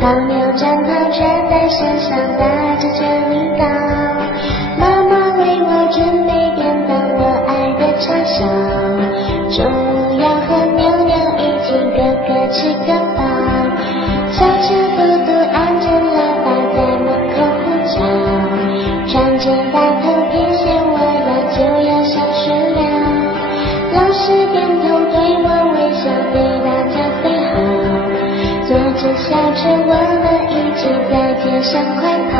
糖牛蘸糖全在身上打着这米糕，妈妈为我准备便当，我爱的叉烧，中午要和妞妞一起个个吃个饱，小车嘟嘟按着喇叭在门口呼叫，穿着大头皮鞋我要就要上学了，老师点头对我微笑，对大家飞好，坐着小车我们一起在街上快跑。